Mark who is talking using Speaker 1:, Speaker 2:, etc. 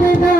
Speaker 1: Thank you.